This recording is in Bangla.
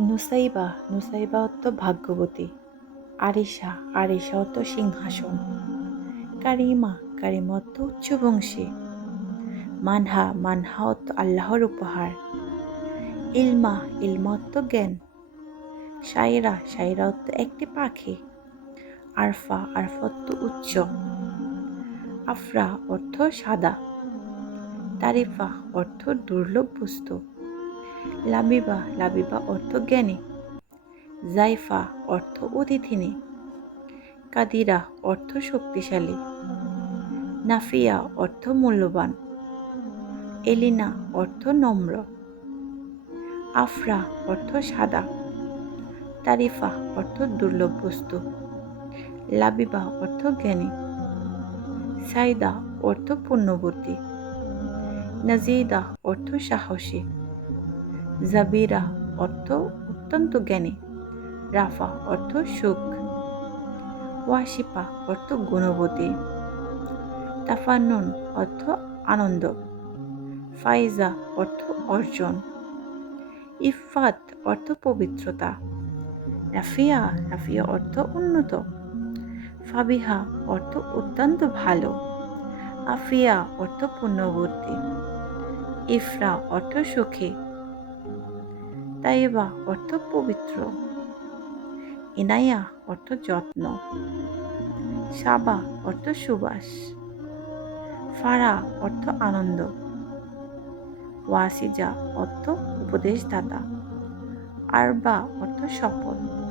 নুসাইবা, নুসাইবা অর্থ ভাগ্যবতী। আরিশা, আরিশা অর্থ সিংহাসন। কারিমা, কারিমা অর্থ উচ্চবংশী। মানহা, মানহা অর্থ আল্লাহর উপহার। ইলমা, ইলমা অর্থ জ্ঞান। শায়রা, শায়রা অর্থ একটি পাখি। আরফা, আরফা অর্থ উচ্চ। আফরা অর্থ সাদা। তারিফা অর্থ দুর্লভ বস্তু। লাবিবা, লাবিবা অর্থ জ্ঞানী। জাইফা অর্থ অতিথিনী। কাদিরা অর্থ শক্তিশালী। নাফিয়া অর্থ মূল্যবান। এলিনা অর্থ নম্র। আফরা অর্থ সাদা। তারিফা অর্থ দুর্লভ বস্তু। লাবিবা অর্থ জ্ঞানী। সাইদা অর্থ পুণ্যবতী। নাজিদা অর্থ সাহসী। জাবিরা অর্থ অত্যন্ত জ্ঞানী। রাফা অর্থ সুখ। ওয়াসিফা অর্থ গুণবতী। তাফান্নুন অর্থ আনন্দ। ফাইজা অর্থ অর্জন। ইফাত অর্থ পবিত্রতা। রাফিয়া, রাফিয়া অর্থ উন্নত। ফাবিহা অর্থ অত্যন্ত ভালো। আফিয়া অর্থ পুণ্যবতী। ইফরা অর্থ সুখী। তাইবা অর্থ পবিত্র। ইনায়া অর্থ যত্ন। সাবা অর্থ সুবাস। ফারা অর্থ আনন্দ। ওয়াসিজা অর্থ উপদেশদাতা। আরবা অর্থ সফল।